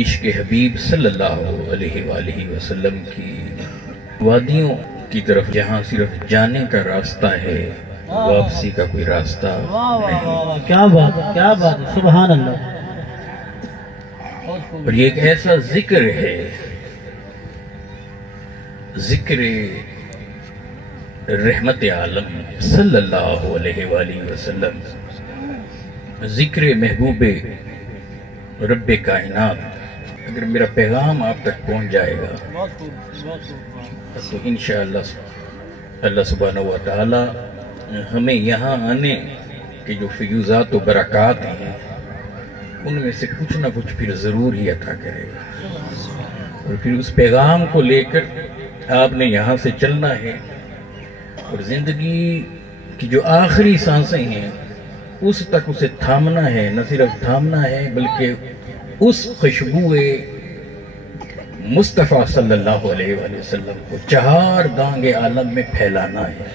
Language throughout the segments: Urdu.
عشق حبیب صلی اللہ علیہ وآلہ وسلم کی وادیوں کی طرف جہاں صرف جانے کا راستہ ہے، واپسی کا کوئی راستہ نہیں۔ کیا بات ہے، کیا بات ہے، سبحان اللہ۔ اور یہ ایک ایسا ذکر ہے، ذکر رحمت عالم صلی اللہ علیہ وآلہ وسلم، ذکر محبوب رب کائنات۔ اگر میرا پیغام آپ تک پہنچ جائے گا تو انشاءاللہ اللہ سبحانہ و تعالی ہمیں یہاں آنے کے جو فیوزات و برکات ہیں ان میں سے کچھ نہ کچھ پھر ضرور ہی عطا کرے گا، اور پھر اس پیغام کو لے کر آپ نے یہاں سے چلنا ہے، اور زندگی کی جو آخری سانسیں ہیں اس تک اسے تھامنا ہے، نہ صرف تھامنا ہے بلکہ اس خوشبو مصطفیٰ صلی اللہ علیہ وآلہ وسلم کو چہار دانگ عالم میں پھیلانا ہے۔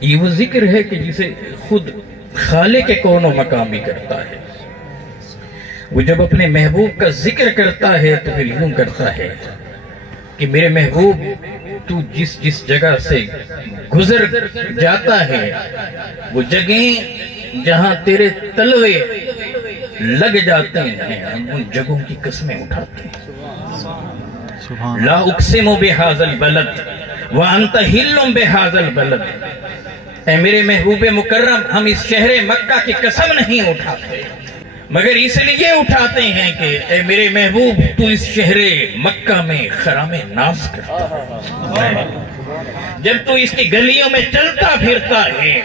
یہ وہ ذکر ہے کہ جسے خود خالق کون و مقام بھی کرتا ہے۔ وہ جب اپنے محبوب کا ذکر کرتا ہے تو پھر یوں کرتا ہے کہ میرے محبوب تو جس جس جگہ سے گزر جاتا ہے وہ جگہیں جہاں تیرے تلوے لگ جاتے ہیں، ہم ان جگہوں کی قسمیں اٹھاتے ہیں۔ لا اقسم بہذا البلد وانت حل بہذا البلد، اے میرے محبوب مکرم ہم اس شہر مکہ کی قسم نہیں اٹھاتے، مگر اس لیے اٹھاتے ہیں کہ اے میرے محبوب تو اس شہر مکہ میں خرام ناز کرتا ہے، جب تو اس کی گلیوں میں چلتا پھرتا ہے،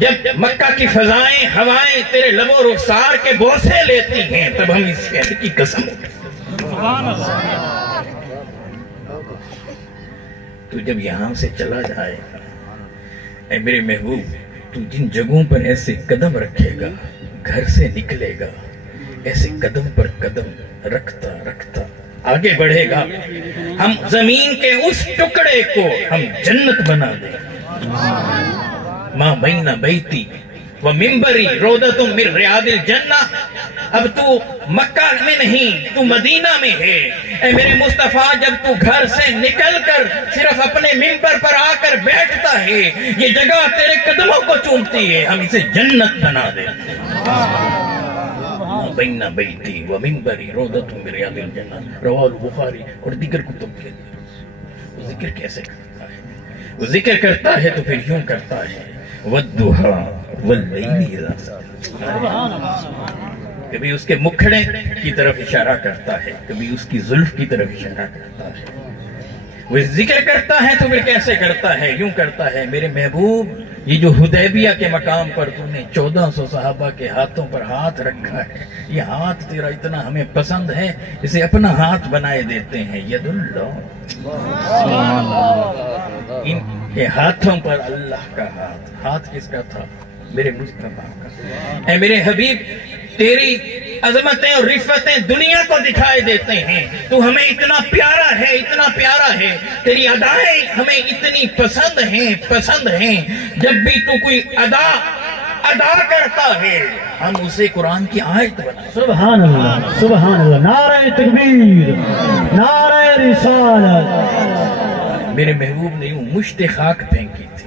جب مکہ کی فضائیں ہوائیں تیرے لب و رخسار کے بوسے لیتی ہیں، تب ہم اس شہر کی قسم اٹھاتے ہیں۔ تو جب یہاں سے چلا جائے گا اے میرے محبوب تو جن جگہوں پر ایسے قدم رکھے گا، گھر سے نکلے گا ایسے قدم پر قدم رکھتا رکھتا آگے بڑھے گا، ہم زمین کے اس ٹکڑے کو ہم جنت بنا دیں گے۔ ماں بین بیتی و منبری روضۃ من ریاض الجنہ، اب تو مکہ میں نہیں تو مدینہ میں ہے۔ اے میرے مصطفیٰ جب تو گھر سے نکل کر صرف اپنے منبر پر آ کر بیٹھتا ہے، یہ جگہ تیرے قدموں کو چومتی ہے، ہم اسے جنت بنا دیتے ہیں۔ بین بیتی و منبری روضۃ من ریاض الجنہ، رواہ البخاری اور دیگر کتب کے۔ وہ ذکر کیسے کرتا ہے؟ وہ ذکر کرتا ہے تو پھر یوں کرتا ہے وَالضُّحَىٰ وَاللَّيْلِ إِذَا سَجَىٰ، کبھی اس کے مکھڑے کی طرف اشارہ کرتا ہے، کبھی اس کی زلف کی طرف اشارہ کرتا ہے۔ وہ ذکر کرتا ہے تو پھر کیسے کرتا ہے؟ یوں کرتا ہے میرے محبوب یہ جو حدیبیہ کے مقام پر تو نے 1400 صحابہ کے ہاتھوں پر ہاتھ رکھا ہے، یہ ہاتھ تیرا اتنا ہمیں پسند ہے اسے اپنا ہاتھ بنائے دیتے ہیں، ید اللہ، ان کے ہاتھوں پر اللہ کا ہاتھ۔ ہاتھ کس کا تھا؟ میرے مصطفیٰ کا۔ اے میرے حبیب تیری عظمتیں اور رفتیں دنیا کو دکھائے دیتے ہیں، تو ہمیں اتنا پیارا ہے، اتنا پیارا ہے، تیری ادائیں ہمیں اتنی پسند ہیں، جب بھی تو کوئی ادا کرتا ہے ہم اسے قرآن کی آیت بنا۔ سبحان اللہ، سبحان اللہ، نعرہ تکبیر، نعرہ رسالت۔ میرے محبوب نے یوں مشت خاک پھینکی تھی،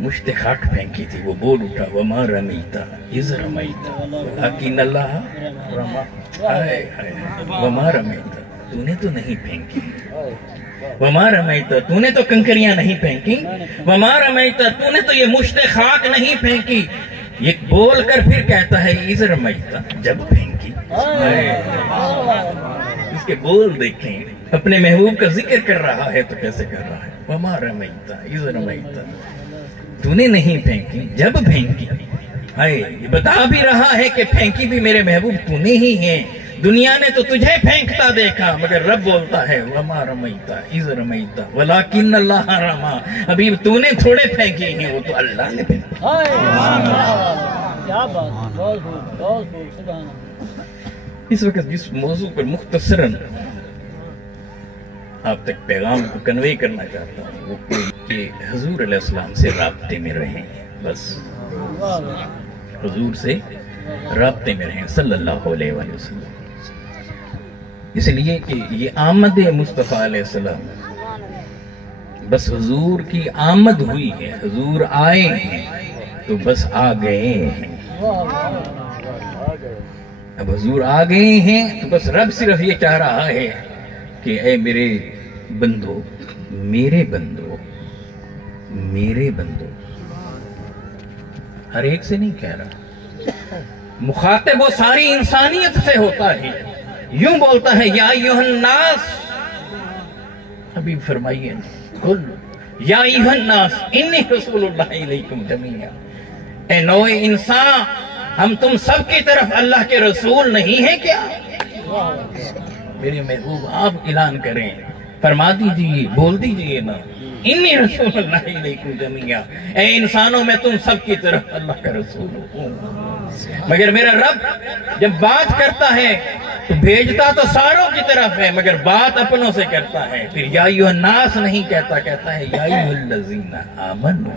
مشت خاک پھینکی تھی، وہ بول اٹھا وَمَا رَمِيْتَ إِذْ رَمَيْتَ وَلَكِنَّ اللَّهَ رَمَىٰ، وَمَا رَمَيْتَ تو نے تو نہیں پھینکی، وَمَا رَمَيْتَ تو نے تو کنکریاں نہیں پھینکی، وَمَا رَمَيْتَ تو نے تو یہ مشت خاک نہیں پھینکی، یہ بول کر پھر کہتا ہے إِذْ رَمَيْتَ جب پھینکی۔ اس کے بول دیکھیں، اپنے محبوب کا ذکر کر رہا ہے تو کیسے کر رہا ہے؟ وَمَا رَمَيْتَ إِذْ رَمَيْتَ تو نے نہیں پھینکی جب پھینکی۔ یہ بتا بھی رہا ہے کہ پھینکی بھی میرے محبوب تو نے ہی ہے، دنیا نے تو تجھے پھینکتا دیکھا، مگر رب بولتا ہے وَمَا رَمَيْتَ إِذْ رَمَيْتَ وَلَكِنَّ اللَّهَ رَمَىٰ، ابھی تو نے تھوڑے پھینکی ہیں، وہ تو اللہ نے پھینکی۔ اس وقت جس موضوع پر مختصراً آپ تک پیغام کو کنوے کرنا چاہتا ہوں وہ کہ حضور علیہ السلام سے رابطے میں رہیں، بس حضور سے رابطے میں رہیں صلی اللہ علیہ وآلہ وسلم. اس لیے کہ یہ آمد مصطفیٰ علیہ السلام بس حضور کی آمد ہوئی ہے، حضور آئے ہیں تو بس آ گئے ہیں. اب حضور آ گئے ہیں تو بس رب صرف یہ چاہ رہا ہے کہ اے میرے بندو، میرے بندو، میرے بندو. ہر ایک سے نہیں کہہ رہا، مخاطب وہ ساری انسانیت سے ہوتا ہے. یوں بولتا ہے یا ایھا الناس، حبیب فرمائیے کل یا ایھا الناس انی رسول اللہ علیکم جمیعا. اے نوع انسان، ہم تم سب کی طرف اللہ کے رسول نہیں ہیں کیا؟ میرے محبوب آپ اعلان کریں، فرما دیجئے، بول دیجئے نا، انی رسول اللہ علیکم جمیعا، اے انسانوں میں تم سب کی طرف اللہ کا رسول ہوں. مگر میرا رب جب بات کرتا ہے تو بھیجتا تو ساروں کی طرف ہے، مگر بات اپنوں سے کرتا ہے. پھر یا ایھا الناس نہیں کہتا، کہتا ہے یا ایھا الذین آمنوا.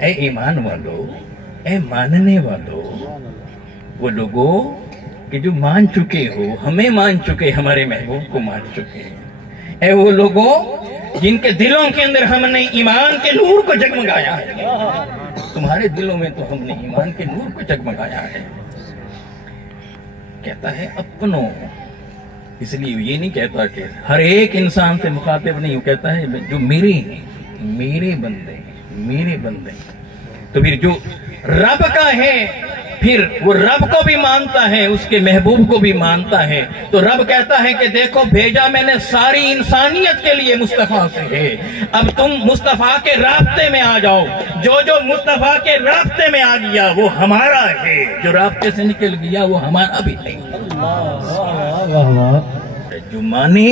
اے ایمان والو، اے ماننے والو، وہ لوگوں کہ جو مان چکے ہو، ہمیں مان چکے، ہمارے محبوب کو مان چکے. اے وہ لوگوں جن کے دلوں کے اندر ہم نے ایمان کے نور کو جگمگایا ہے. تمہارے دلوں میں تو ہم نے ایمان کے نور کو جگمگایا ہے. کہتا ہے اپنوں، اس لیے یہ نہیں کہتا کہ ہر ایک انسان سے مخاطب نہیں، وہ کہتا ہے جو میرے ہیں، میرے بندے، میرے بندے. تو پھر جو رب کا ہے، پھر وہ رب کو بھی مانتا ہے، اس کے محبوب کو بھی مانتا ہے. تو رب کہتا ہے کہ دیکھو بھیجا میں نے ساری انسانیت کے لیے مصطفیٰ سے ہے، اب تم مصطفیٰ کے رابطے میں آ جاؤ. جو مصطفیٰ کے رابطے میں آ گیا وہ ہمارا ہے، جو رابطے سے نکل گیا وہ ہمارا بھی نہیں. جو مانے،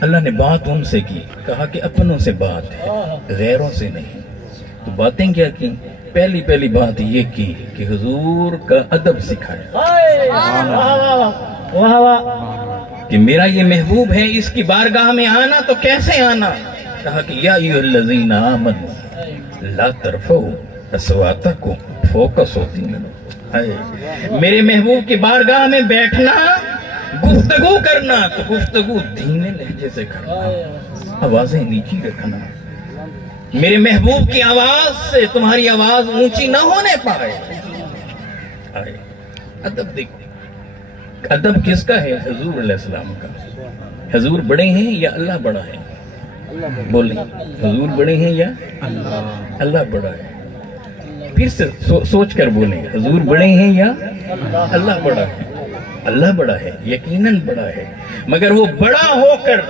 اللہ نے بات ان سے کی، کہا کہ اپنوں سے بات ہے، غیروں سے نہیں. تو باتیں کیا کی؟ پہلی بات یہ کی کہ حضور کا ادب سکھایا کہ میرا یہ محبوب ہے، اس کی بارگاہ میں آنا تو کیسے آنا. کہا کہ یا ایھا الذین آمنوا لا ترفعوا اصواتکم فوق صوت النبی. میرے محبوب کی بارگاہ میں بیٹھنا، گفتگو کرنا تو گفتگو دھیمے لہجے سے کرنا، آوازیں نیچی رکھنا. میرے محبوب کی آواز سے تمہاری آواز اونچی نہ ہونے پائے. ادب دیکھو، ادب کس کا ہے؟ حضور علیہ السلام کا. حضور بڑے ہیں یا اللہ بڑا ہے؟ بولیں، حضور بڑے ہیں یا اللہ بڑا ہے؟ پھر سے سوچ کر بولیں، حضور بڑے ہیں یا اللہ بڑا ہے؟ اللہ بڑا ہے، یقیناً بڑا ہے. مگر وہ بڑا ہو کر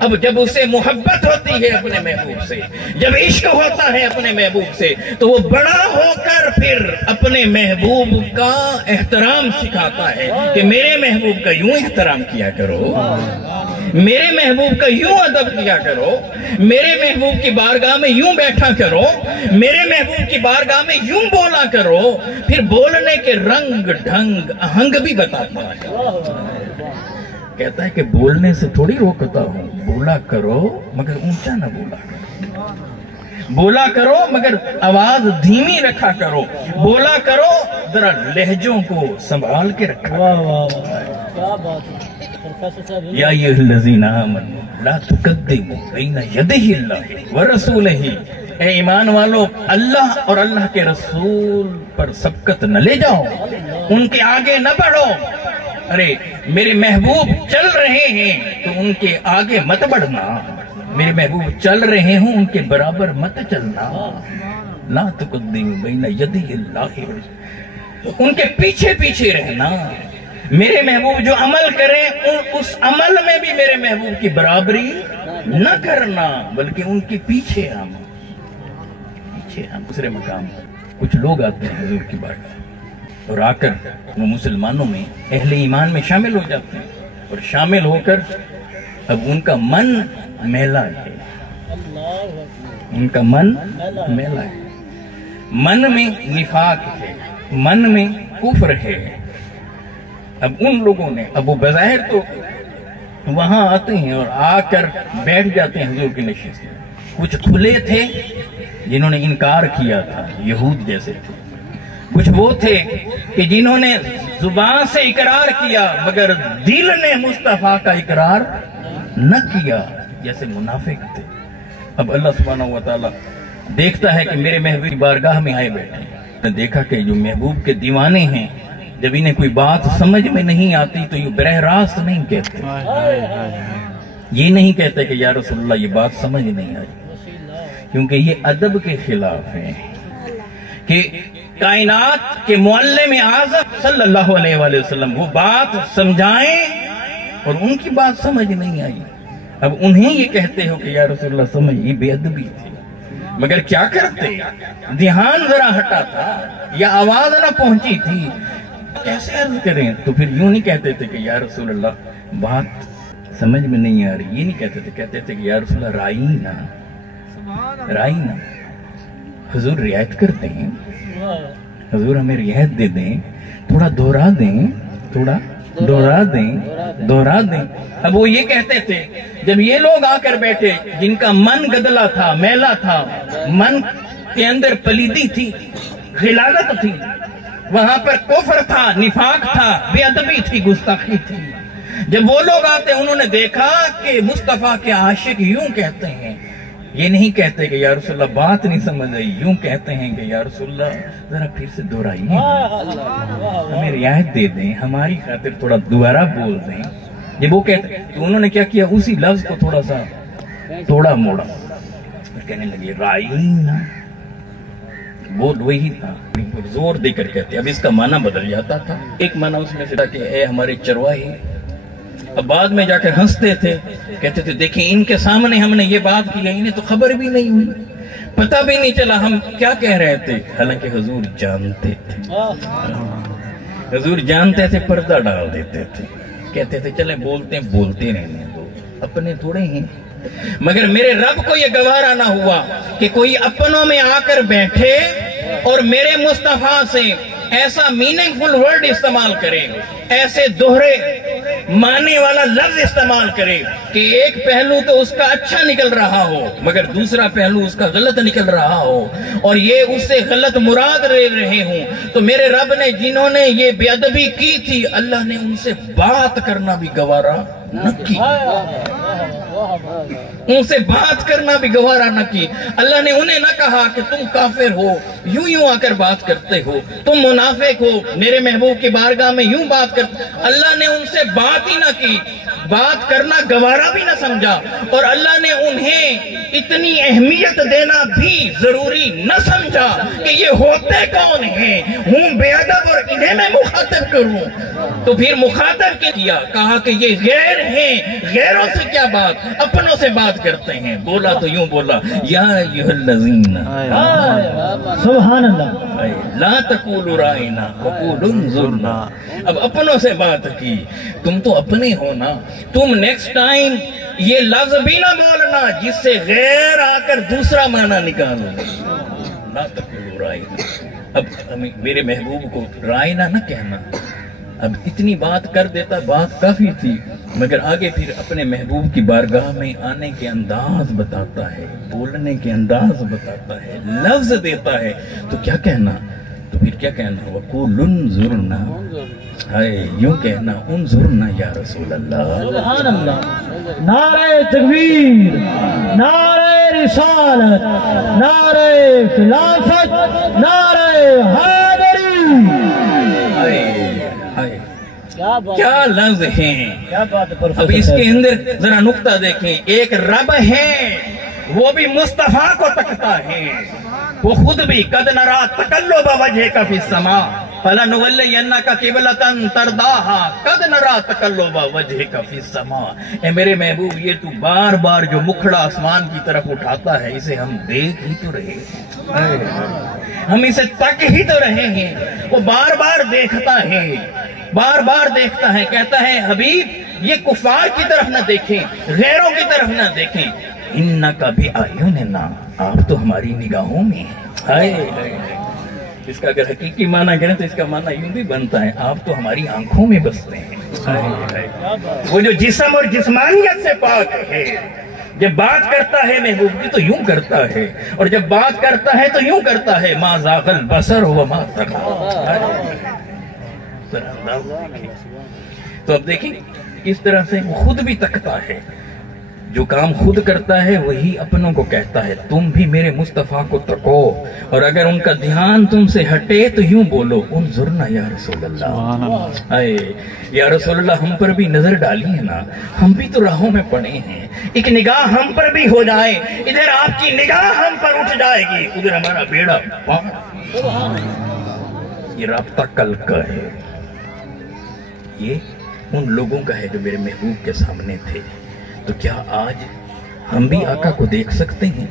اب جب اسے محبت ہوتی ہے اپنے محبوب سے، جب عشق ہوتا ہے اپنے محبوب سے، تو وہ بڑا ہو کر پھر اپنے محبوب کا احترام سکھاتا ہے کہ میرے محبوب کا یوں احترام کیا کرو، میرے محبوب کا یوں ادب کیا کرو، میرے محبوب کی بارگاہ میں یوں بیٹھا کرو، میرے محبوب کی بارگاہ میں یوں بولا کرو. پھر بولنے کے رنگ ڈھنگ آہنگ بھی بتاتا ہے. کہتا ہے کہ بولنے سے تھوڑی روکتا ہوں، بولا کرو مگر اونچا نہ بولا کرو، بولا کرو مگر آواز دھیمی رکھا کرو، بولا کرو ذرا لہجوں کو سنبھال کے رکھا کرو. یا ایھا الذین آمنوا لا تقدموا بین یدی اللہ ورسولہ. اے ایمان والو، اللہ اور اللہ کے رسول پر سبقت نہ لے جاؤ، ان کے آگے نہ بڑھو. ارے میرے محبوب چل رہے ہیں تو ان کے آگے مت بڑھنا، میرے محبوب چل رہے ہوں ان کے برابر مت چلنا. لا تقدموا بین یدی اللہ، ان کے پیچھے پیچھے رہنا. میرے محبوب جو عمل کریں اس عمل میں بھی میرے محبوب کی برابری نہ کرنا، بلکہ ان کے پیچھے آنا. دوسرے مقام پر کچھ لوگ آتے ہیں حضور کی بارگاہ اور آ کر وہ مسلمانوں میں اہل ایمان میں شامل ہو جاتے ہیں، اور شامل ہو کر اب ان کا من میلا ہے، ان کا من میلا ہے، من میں نفاق ہے، من میں کفر ہے. اب ان لوگوں نے، اب وہ بظاہر تو وہاں آتے ہیں اور آ کر بیٹھ جاتے ہیں حضور کی نشست میں. کچھ کھلے تھے جنہوں نے انکار کیا تھا، یہود جیسے تھے. کچھ وہ تھے کہ جنہوں نے زبان سے اقرار کیا مگر دل نے مصطفیٰ کا اقرار نہ کیا، جیسے منافق تھے. اب اللہ سبحانہ و تعالیٰ دیکھتا ہے کہ میرے محبوب کی بارگاہ میں آئے بیٹھے ہیں. نے دیکھا کہ جو محبوب کے دیوانے ہیں، جب انہیں کوئی بات سمجھ میں نہیں آتی تو یہ براہ راست نہیں کہتے. یہ نہیں کہتے کہ یا رسول اللہ یہ بات سمجھ نہیں آئی، کیونکہ یہ ادب کے خلاف ہے کہ کائنات کے معلم اعظم صلی اللہ علیہ وآلہ وسلم وہ بات سمجھائیں اور ان کی بات سمجھ نہیں آئی. اب انہیں یہ کہتے ہو کہ یا رسول اللہ سمجھ، یہ بے ادبی تھی. مگر کیا کرتے؟ دھیان ذرا ہٹا تھا یا آواز نہ پہنچی تھی، کیسے عرض کریں؟ تو پھر یوں نہیں کہتے تھے کہ یا رسول اللہ بات سمجھ میں نہیں آ رہی، یہ نہیں کہتے تھے. کہتے تھے کہ یا رسول اللہ رائی نا. حضور رعایت کرتے ہیں، حضور ہمیں رعایت دے دیں، تھوڑا دہرا دیں. اب وہ یہ کہتے تھے جب یہ لوگ آ کر بیٹھے جن کا من گدلا تھا، میلا تھا، من کے اندر پلیدی تھی، غلاظت تھی، وہاں پر کفر تھا، نفاق تھا، بے ادبی تھی، گستاخی تھی. جب وہ لوگ آتے انہوں نے دیکھا کہ مصطفیٰ کے عاشق یوں کہتے ہیں، یہ نہیں کہتے کہ یا رسول اللہ بات نہیں سمجھ آئی، یوں کہتے ہیں کہ یا رسول اللہ ذرا پھر سے دہرائیے، ہمیں رعایت دے دیں، ہماری خاطر تھوڑا دوبارہ بول دیں. جب وہ کہتے تو انہوں نے کیا کیا، اسی لفظ کو تھوڑا سا توڑا موڑا اور کہنے لگے رائینا. بول وہی تھا، زور دے کر کہتے. اب اس کا معنی بدل جاتا تھا. ایک معنی اس میں سے تھا کہ اے ہمارے چرواہے. اب بعد میں جا کر ہنستے تھے، کہتے تھے دیکھیں ان کے سامنے ہم نے یہ بات کی ہے، انہیں تو خبر بھی نہیں ہوئی، پتہ بھی نہیں چلا ہم کیا کہہ رہے تھے. حالانکہ حضور جانتے تھے، حضور جانتے تھے، پردہ ڈال دیتے تھے، کہتے تھے چلے بولتے رہنے دو، اپنے تھوڑے ہیں. مگر میرے رب کو یہ گوارا نہ ہوا کہ کوئی اپنوں میں آ کر بیٹھے اور میرے مصطفیٰ سے ایسا میننگ فل ورڈ استعمال کرے، ایسے دوہرے معنی والا لفظ استعمال کرے کہ ایک پہلو تو اس کا اچھا نکل رہا ہو مگر دوسرا پہلو اس کا غلط نکل رہا ہو اور یہ اس سے غلط مراد لے رہے ہوں. تو میرے رب نے جنہوں نے یہ بے ادبی کی تھی، اللہ نے ان سے بات کرنا بھی گوارا نہ کی، ان سے بات کرنا بھی گوارا نہ کی. اللہ نے انہیں نہ کہا کہ تم کافر ہو، یوں آ کر بات کرتے ہو، تم منافق ہو، میرے محبوب کی بارگاہ میں یوں بات کرتے. اللہ نے ان سے بات ہی نہ کی، بات کرنا گوارا بھی نہ سمجھا اور اللہ نے انہیں اتنی اہمیت دینا بھی ضروری نہ سمجھا کہ یہ ہوتے کون ہیں، ہوں بے ادب اور انہیں میں مخاطب کروں. تو پھر مخاطب کیا، کہا کہ یہ غیر ہیں، غیروں سے کیا بات، اپنوں سے بات کرتے ہیں. بولا تو یوں بولا یا ایھا الذین سبحان اللہ لا تقولوا رائنا وقولوا انظرنا. اب اپنوں سے بات کی، تم تو اپنے ہو نا، تم نیکسٹ ٹائم یہ لفظ بھی نہ بولنا جس سے غیر آ کر دوسرا معنی نکالو. لا تقولوا رائنا. اب ہمیں میرے محبوب کو رائنا نہ کہنا. اب اتنی بات کر دیتا، بات کافی تھی، مگر آگے پھر اپنے محبوب کی بارگاہ میں آنے کے انداز بتاتا ہے، بولنے کے انداز بتاتا ہے، لفظ دیتا ہے. تو کیا کہنا، تو پھر کیا کہنا، وَقُولُ انظُرْنَا، ہائے یوں کہنا، انظرنا یا رسول اللہ. سبحان اللہ. نعرہ تکبیر، نعرہ رسالت، نعرہ خلافت، نعرہ حیدری. کیا لفظ ہیں. اب اس کے اندر ذرا نقطہ دیکھیں. ایک رب ہے وہ بھی مصطفیٰ کو تکتا ہے، وہ خود بھی قد نرا تقلب وجہک فی السماء فلنولینک قبلۃ ترضاھا قد نرا تقلب وجہک فی السماء. اے میرے محبوب، یہ تو بار بار جو مکھڑا آسمان کی طرف اٹھاتا ہے اسے ہم دیکھ ہی تو رہے ہیں، ہم اسے تک ہی تو رہے ہیں. وہ بار بار دیکھتا ہے، بار بار دیکھتا ہے. کہتا ہے حبیب یہ کفار کی طرف نہ دیکھیں، غیروں کی طرف نہ دیکھیں. انک باعیننا، آپ تو ہماری نگاہوں میں ہیں. اس کا اگر حقیقی معنی کریں تو اس کا معنی یوں بھی بنتا ہے آپ تو ہماری آنکھوں میں بستے ہیں۔ وہ جو جسم اور جسمانیت سے پاک ہے، جب بات کرتا ہے محبوب کی تو یوں کرتا ہے، اور جب بات کرتا ہے تو یوں کرتا ہے، ما ذاق البصر وما طغى۔ تو اب دیکھیں کس طرح سے وہ خود بھی تکتا ہے، جو کام خود کرتا ہے وہی اپنوں کو کہتا ہے تم بھی میرے مصطفیٰ کو تکو، اور اگر ان کا دھیان تم سے ہٹے تو یوں بولو انظرنا یا رسول اللہ، اے یا رسول اللہ ہم پر بھی نظر ڈالی ہے نا، ہم بھی تو راہوں میں پڑے ہیں، ایک نگاہ ہم پر بھی ہو جائے، ادھر آپ کی نگاہ ہم پر اٹھ جائے گی، ادھر ہمارا بیڑا پار۔ یہ رابطہ کل کا ہے، یہ ان لوگوں کا ہے جو میرے محبوب کے سامنے تھے۔ تو کیا آج ہم بھی آقا کو دیکھ سکتے ہیں؟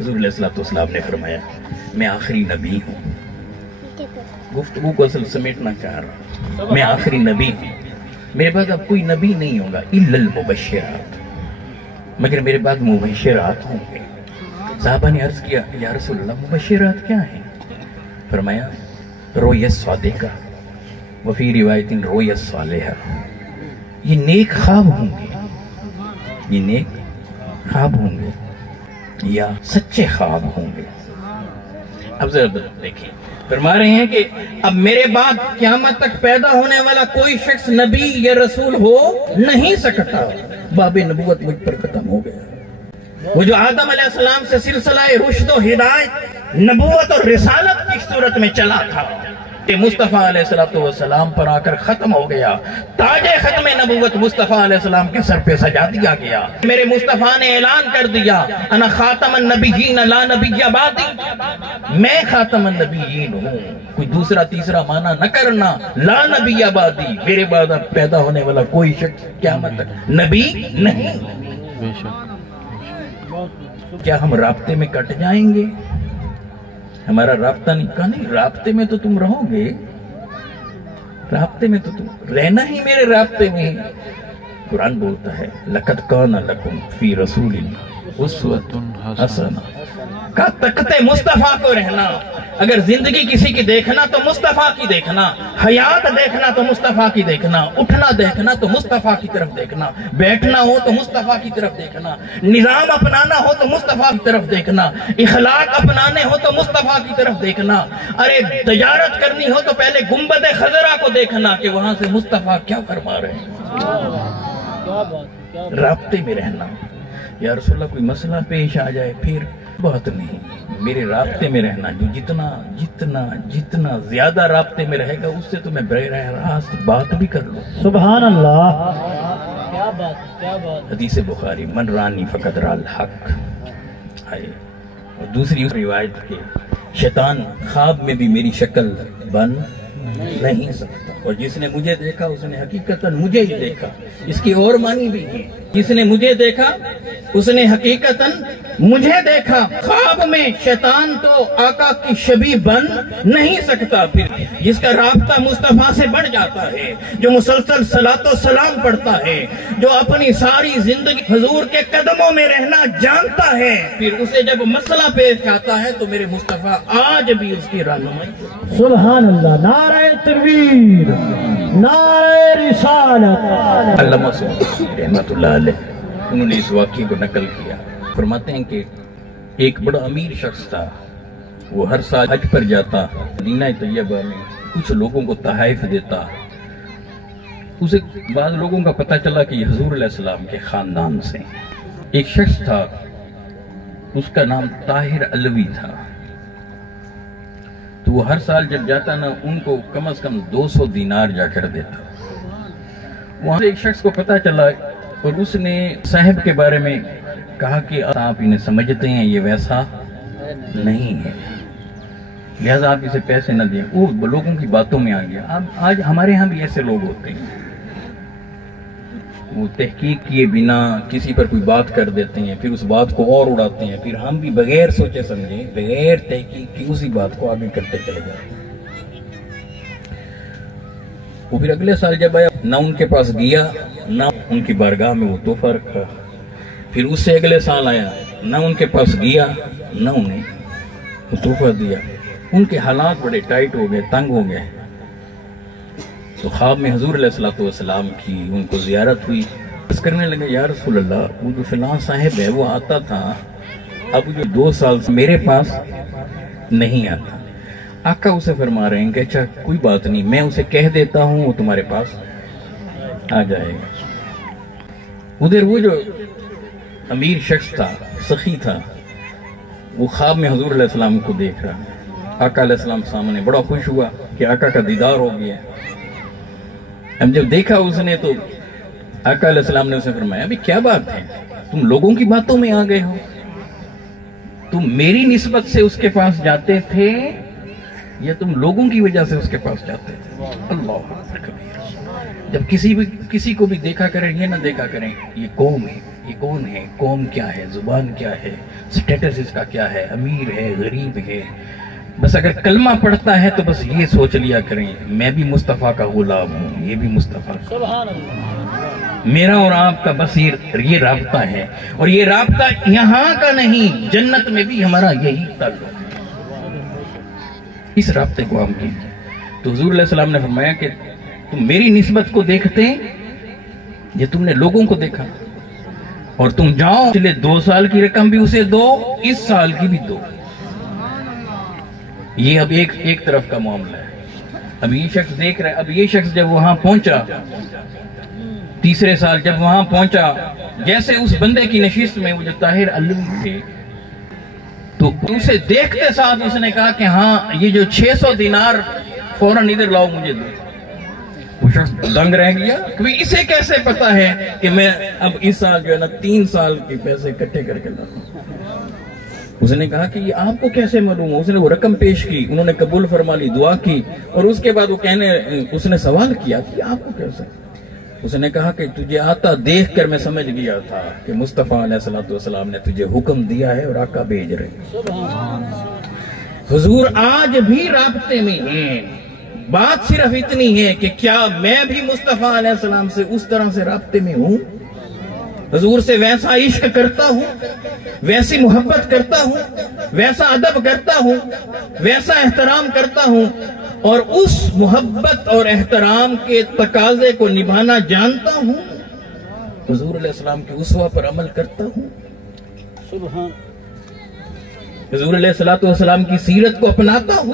حضور علیہ السلام نے فرمایا میں آخری نبی ہوں، گفتگو کو اصل سمیٹنا چاہ رہا ہوں، میں آخری نبی ہوں، میرے بعد اب کوئی نبی نہیں ہوگا الا المبشرات، مگر میرے بعد مبشرات ہوں گے۔ صحابہ نے عرض کیا یا رسول اللہ مبشرات کیا ہیں؟ فرمایا رویا صادقہ وفی روایت رویا صالحہ، یہ نیک خواب ہوں گے، یہ نیک خواب ہوں گے یا سچے خواب ہوں گے۔ اب ذرا دیکھیں فرما رہے ہیں کہ اب میرے بعد قیامت تک پیدا ہونے والا کوئی شخص نبی یا رسول ہو نہیں سکتا، باب نبوت مجھ پر ختم ہو گیا۔ وہ جو آدم علیہ السلام سے سلسلہ رشد و ہدایت نبوت اور رسالت کی صورت میں چلا تھا، مصطفیٰ علیہ السلام پر آ کر ختم ہو گیا، تاج ختم نبوت مصطفیٰ علیہ السلام کے سر پہ سجا دیا گیا۔ میرے مصطفیٰ نے اعلان کر دیا انا خاتم النبیین لا نبی بعدی، میں خاتم النبیین ہوں، کوئی دوسرا تیسرا معنی نہ کرنا، لا نبی بعدی، میرے بعد اب پیدا ہونے والا کوئی شخص قیامت تک نبی نہیں۔ کیا ہم رابطے میں کٹ جائیں گے؟ ہمارا رابطہ نہیں، کہا نہیں رابطے میں تو تم رہو گے، رابطے میں تو تم رہنا ہی میرے رابطے میں۔ قرآن بولتا ہے لَقَدْ كَانَ لَكُمْ فِي رَسُولِ اللَّهِ أُسْوَةٌ حَسَنَةٌ، کہا تکتے مصطفیٰ کو رہنا، اگر زندگی کسی کی دیکھنا تو مصطفیٰ کی دیکھنا، حیات دیکھنا تو مصطفیٰ کی دیکھنا، اٹھنا دیکھنا تو مصطفیٰ کی طرف دیکھنا، بیٹھنا ہو تو مصطفیٰ کی طرف دیکھنا، نظام اپنانا ہو تو مصطفیٰ کی طرف دیکھنا، اخلاق اپنانے ہو تو مصطفیٰ کی طرف دیکھنا، ارے تجارت کرنی ہو تو پہلے گنبد خضرا کو دیکھنا کہ وہاں سے مصطفیٰ کیا فرما رہے ہیں۔ رابطے میں رہنا، یا رسول اللہ کوئی مسئلہ پیش آ جائے پھر بات نہیں، میرے رابطے میں رہنا، جو جتنا جتنا جتنا زیادہ رابطے میں رہے گا اس سے تو میں براہ راست بات بھی کر لوں۔ سبحان اللہ، کیا بات کیا بات۔ حدیث بخاری من رانی فقط را الحق ہے، اور دوسری روایت کے شیطان خواب میں بھی میری شکل بن نہیں سکتا، اور جس نے مجھے دیکھا اس نے حقیقتاً مجھے ہی دیکھا، اس کی اور معنی بھی ہے، جس نے مجھے دیکھا اس نے حقیقتاً مجھے دیکھا۔ خواب میں شیطان تو آقا کی شبیہ بن نہیں سکتا، پھر جس کا رابطہ مصطفیٰ سے بڑھ جاتا ہے، جو مسلسل صلاۃ و سلام پڑھتا ہے، جو اپنی ساری زندگی حضور کے قدموں میں رہنا جانتا ہے، پھر اسے جب مسئلہ پیش آتا ہے تو میرے مصطفیٰ آج بھی اس کی رہنمائی۔ سبحان اللہ، نعرہ تکبیر، نعرہ رسالت۔ علامہ سعودی رحمت اللہ علیہ انہوں نے اس واقعے کو نقل کیا، فرماتے ہیں کہ ایک بڑا امیر شخص تھا، وہ ہر سال حج پر جاتا، مدینہ طیبہ میں کچھ لوگوں کو تحائف دیتا، اسے بعض لوگوں کا پتہ چلا کہ یہ حضور علیہ السلام کے خاندان سے۔ ایک شخص تھا اس کا نام طاہر علوی تھا، تو وہ ہر سال جب جاتا نا ان کو کم از کم 200 دینار جا کر دیتا۔ وہاں ایک شخص کو پتہ چلا اور اس نے صاحب کے بارے میں کہا کہ آپ انہیں سمجھتے ہیں یہ ویسا نہیں ہے، لہذا آپ اسے پیسے نہ دیں۔ وہ لوگوں کی باتوں میں آ گیا۔ آج ہمارے ہاں بھی ایسے لوگ ہوتے ہیں، وہ تحقیق کیے بنا کسی پر کوئی بات کر دیتے ہیں، پھر اس بات کو اور اڑاتے ہیں، پھر ہم بھی بغیر سوچے سمجھے بغیر تحقیق کی اسی بات کو آگے کرتے چلے جاتے ہیں۔ وہ پھر اگلے سال جب آیا نہ ان کے پاس گیا، نہ ان کی بارگاہ میں وہ تحفہ رکھا، پھر اس سے اگلے سال آیا، نہ ان کے پاس گیا نہ انہیں وہ تحفہ دیا، ان کے حالات بڑے ٹائٹ ہو گئے، تنگ ہو گئے، تو خواب میں حضور علیہ الصلوۃ والسلام کی ان کو زیارت ہوئی. بس کرنے لگے یا رسول اللہ وہ جو فلاں صاحب ہے وہ آتا تھا، اب جو 2 سال سے میرے پاس نہیں آتا. آقا اسے فرما رہے ہیں کہ اچھا کوئی بات نہیں، میں اسے کہہ دیتا ہوں وہ تمہارے پاس آ جائے گا. ادھر وہ جو امیر شخص تھا، سخی تھا، وہ خواب میں حضور علیہ السلام کو دیکھ رہا ہے. آقا علیہ السلام سامنے بڑا خوش ہوا کہ آقا کا دیدار ہو گیا. اب جب دیکھا اس نے تو آقا علیہ السلام نے اسے فرمایا ابھی کیا بات ہے، تم لوگوں کی باتوں میں آ گئے ہو، تم میری نسبت سے اس کے پاس جاتے تھے یا تم لوگوں کی وجہ سے اس کے پاس جاتے تھے؟ اللہ اکبر. جب کسی کو بھی دیکھا کریں یہ نہ دیکھا کریں یہ قوم ہے، یہ کون ہے، قوم کیا ہے، زبان کیا ہے، سٹیٹس اس کا کیا ہے، امیر ہے، غریب ہے. بس اگر کلمہ پڑھتا ہے تو بس یہ سوچ لیا کریں میں بھی مصطفیٰ کا غلام ہوں، یہ بھی مصطفیٰ کا، سبحان اللہ. میرا اور آپ کا بس یہ رابطہ ہے، اور یہ رابطہ یہاں کا نہیں، جنت میں بھی ہمارا یہی تعلق ہے. اس رابطے کو ہم کیجیے. تو حضور علیہ السلام نے فرمایا کہ تم میری نسبت کو دیکھتے یا تم نے لوگوں کو دیکھا، اور تم جاؤ پچھلے 2 سال کی رقم بھی اسے دو، اس سال کی بھی دو. یہ اب ایک طرف کا معاملہ ہے. اب یہ شخص دیکھ رہا ہے. اب یہ شخص جب وہاں پہنچا، تیسرے سال جب وہاں پہنچا، جیسے اس بندے کی نشست میں وہ جو طاہر علوی تھے، تو اسے دیکھتے ساتھ اس نے کہا کہ ہاں یہ جو 600 دینار فوراً ادھر لاؤ مجھے دو. وہ شخص دنگ رہ گیا کہ اسے کیسے پتا ہے کہ میں اب اس سال جو ہے نا 3 سال کے پیسے اکٹھے کر کے لاؤں. اس نے کہا کہ یہ آپ کو کیسے معلوم؟ اس نے وہ رقم پیش کی، انہوں نے قبول فرما لی، دعا کی، اور اس کے بعد اس نے سوال کیا کہ آپ کو کیسے؟ اس نے کہا کہ تجھے آتا دیکھ کر میں سمجھ گیا تھا کہ مصطفیٰ علیہ الصلوۃ والسلام نے تجھے حکم دیا ہے اور آقا بھیج رہے ہیں. حضور آج بھی رابطے میں ہیں. بات صرف اتنی ہے کہ کیا میں بھی مصطفیٰ علیہ السلام سے اس طرح سے رابطے میں ہوں؟ حضور سے ویسا عشق کرتا ہوں، ویسی محبت کرتا ہوں، ویسا ادب کرتا ہوں، ویسا احترام کرتا ہوں، اور اس محبت اور احترام کے تقاضے کو نبھانا جانتا ہوں. حضور علیہ السلام کے اسوہ پر عمل کرتا ہوں. سبحان. حضور علیہ الصلوۃ والسلام کی سیرت کو اپناتا ہوں.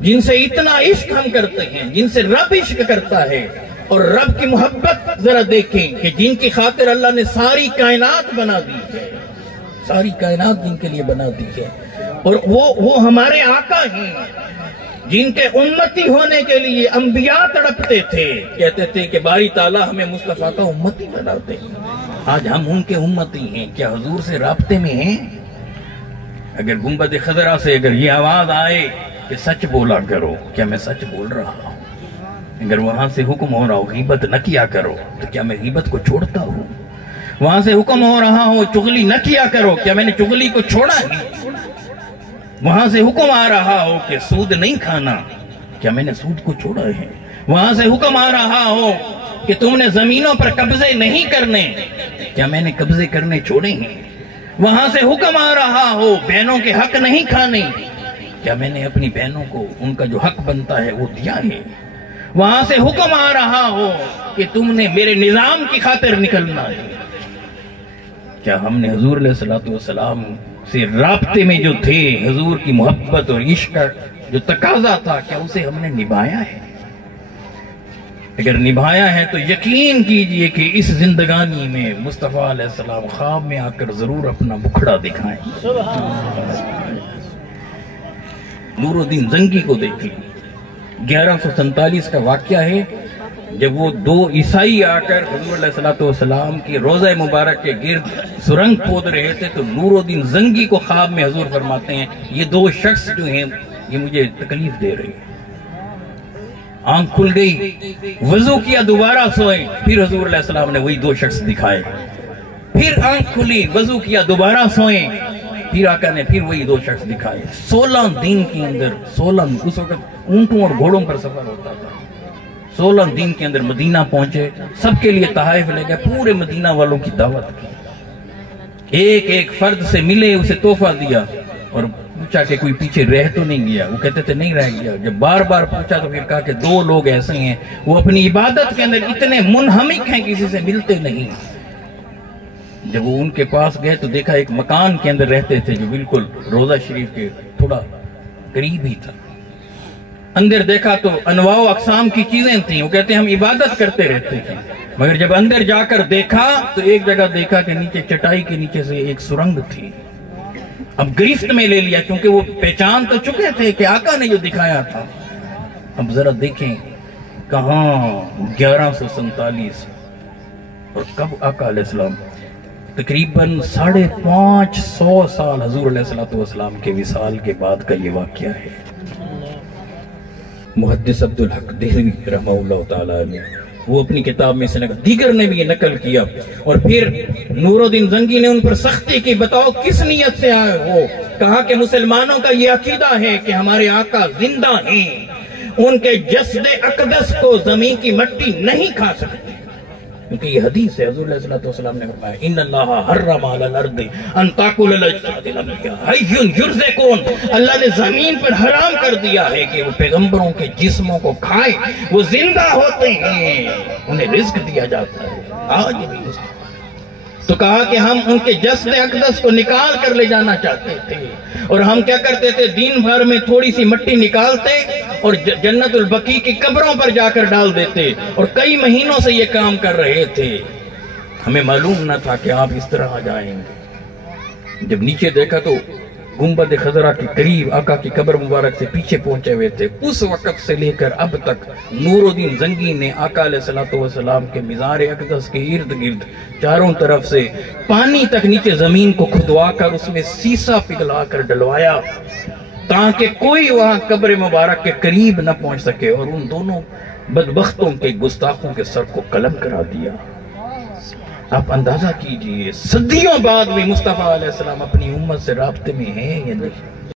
جن سے اتنا عشق ہم کرتے ہیں، جن سے رب عشق کرتا ہے، اور رب کی محبت ذرا دیکھیں کہ جن کی خاطر اللہ نے ساری کائنات بنا دی ہے، ساری کائنات جن کے لیے بنا دی ہے، اور وہ ہمارے آقا ہیں جن کے امتی ہونے کے لیے انبیاء تڑپتے تھے، کہتے تھے کہ باری تعالیٰ ہمیں مصطفیٰ کا امتی بنا دے. آج ہم ان کے امتی ہیں. کیا حضور سے رابطے میں ہیں؟ اگر گنبد خضرا سے اگر یہ آواز آئے کہ سچ بولا کرو، کیا میں سچ بول رہا ہوں؟ اگر وہاں سے حکم ہو رہا ہو غیبت نہ کیا کرو، تو کیا میں غیبت کو چھوڑتا ہوں؟ وہاں سے حکم ہو رہا ہو چغلی نہ کیا کرو، کیا میں نے چغلی کو چھوڑا ہے؟ وہاں سے حکم آ رہا ہو کہ سود نہیں کھانا، کیا میں نے سود کو چھوڑا ہے؟ وہاں سے حکم آ رہا ہو کہ تم نے زمینوں پر قبضے نہیں کرنے، کیا میں نے قبضے کرنے چھوڑے ہیں؟ وہاں سے حکم آ رہا ہو بہنوں کے حق نہیں کھانے، کیا میں نے اپنی بہنوں کو ان کا جو حق بنتا ہے وہ دیا ہے؟ وہاں سے حکم آ رہا ہو کہ تم نے میرے نظام کی خاطر نکلنا ہے، کیا ہم نے حضور علیہ الصلوۃ والسلام سے رابطے میں جو تھے، حضور کی محبت اور عشق کا جو تقاضا تھا، کیا اسے ہم نے نبھایا ہے؟ اگر نبھایا ہے تو یقین کیجئے کہ اس زندگانی میں مصطفیٰ علیہ السلام خواب میں آ کر ضرور اپنا مکھڑا دکھائیں. نور الدین زنگی کو دیکھ لیں. 1147 کا واقعہ ہے جب وہ 2 عیسائی آ کر حضور علیہ الصلوۃ والسلام کی روضہ مبارک کے گرد سرنگ کھود رہے تھے، تو نور الدین زنگی کو خواب میں حضور فرماتے ہیں یہ 2 شخص جو ہیں یہ مجھے تکلیف دے رہے ہیں. آنکھ کھل گئی، وضو کیا، دوبارہ سوئے، پھر حضور علیہ السلام نے وہی 2 شخص دکھائے. پھر آنکھ کھلی، وضو کیا، دوبارہ سوئے، پھر آقا نے پھر وہی 2 شخص دکھائے. 16 دن کے اندر 16 اس وقت اونٹوں اور گھوڑوں پر سفر ہوتا تھا. 16 دن کے اندر مدینہ پہنچے، سب کے لیے تحائف لے گئے، پورے مدینہ والوں کی دعوت کی، ایک ایک فرد سے ملے، اسے تحفہ دیا، اور پوچھا کہ کوئی پیچھے رہ تو نہیں گیا؟ وہ کہتے تھے نہیں رہ گیا۔ جب بار بار پوچھا تو پھر کہا کہ 2 لوگ ایسے ہیں وہ اپنی عبادت کے اندر اتنے منہمک ہیں کسی سے ملتے نہیں۔ جب وہ ان کے پاس گئے تو دیکھا ایک مکان کے اندر رہتے تھے جو بالکل روضہ شریف کے تھوڑا قریب ہی تھا۔ اندر دیکھا تو انواع و اقسام کی چیزیں تھیں۔ وہ کہتے ہیں ہم عبادت کرتے رہتے تھے، مگر جب اندر جا کر دیکھا تو ایک جگہ دیکھا کہ نیچے چٹائی کے نیچے سے ایک سرنگ تھی۔ اب گرفت میں لے لیا کیونکہ وہ پہچان تو چکے تھے کہ آقا نے جو دکھایا تھا۔ اب ذرا دیکھیں کہاں 1147 اور کب آقا علیہ السلام، تقریباً 550 سال حضور علیہ السلام کے وصال کے بعد کا یہ واقعہ ہے۔ محدث عبدالحق دہلوی رحمہ اللہ تعالیٰ نے وہ اپنی کتاب میں سے نقل، دیگر نے بھی یہ نقل کیا، اور پھر نور الدین زنگی نے ان پر سختی کی، بتاؤ کس نیت سے آئے ہو؟ کہا کہ مسلمانوں کا یہ عقیدہ ہے کہ ہمارے آقا زندہ ہیں، ان کے جسد اقدس کو زمین کی مٹی نہیں کھا سکتی، کیونکہ یہ حدیث ہے۔ حضور علیہ السلام نے فرمایا ان اللہ حرم علی الارض ان تاکل الاجساد الانبیاء حی یرزقون، اللہ نے زمین پر حرام کر دیا ہے کہ وہ پیغمبروں کے جسموں کو کھائے، وہ زندہ ہوتے ہیں، انہیں رزق دیا جاتا ہے، آج بھی رزق۔ تو کہا کہ ہم ان کے جسد اقدس کو نکال کر لے جانا چاہتے تھے، اور ہم کیا کرتے تھے، دن بھر میں تھوڑی سی مٹی نکالتے اور جنت البقیع کی قبروں پر جا کر ڈال دیتے، اور کئی مہینوں سے یہ کام کر رہے تھے، ہمیں معلوم نہ تھا کہ آپ اس طرح آ جائیں گے۔ جب نیچے دیکھا تو گنبد خضرا کے قریب آقا کی قبر مبارک سے پیچھے پہنچے ہوئے تھے۔ اس وقت سے لے کر اب تک نور الدین زنگی نے آقا علیہ السلام کے مزار اقدس کے ارد گرد چاروں طرف سے پانی تک نیچے زمین کو کھدوا کر اس میں سیسا پگھلا کر ڈلوایا، تاکہ کوئی وہاں قبر مبارک کے قریب نہ پہنچ سکے، اور ان دونوں بدبختوں کے گستاخوں کے سر کو قلم کرا دیا۔ آپ اندازہ کیجئے صدیوں بعد بھی مصطفیٰ علیہ السلام اپنی امت سے رابطے میں ہیں یا نہیں؟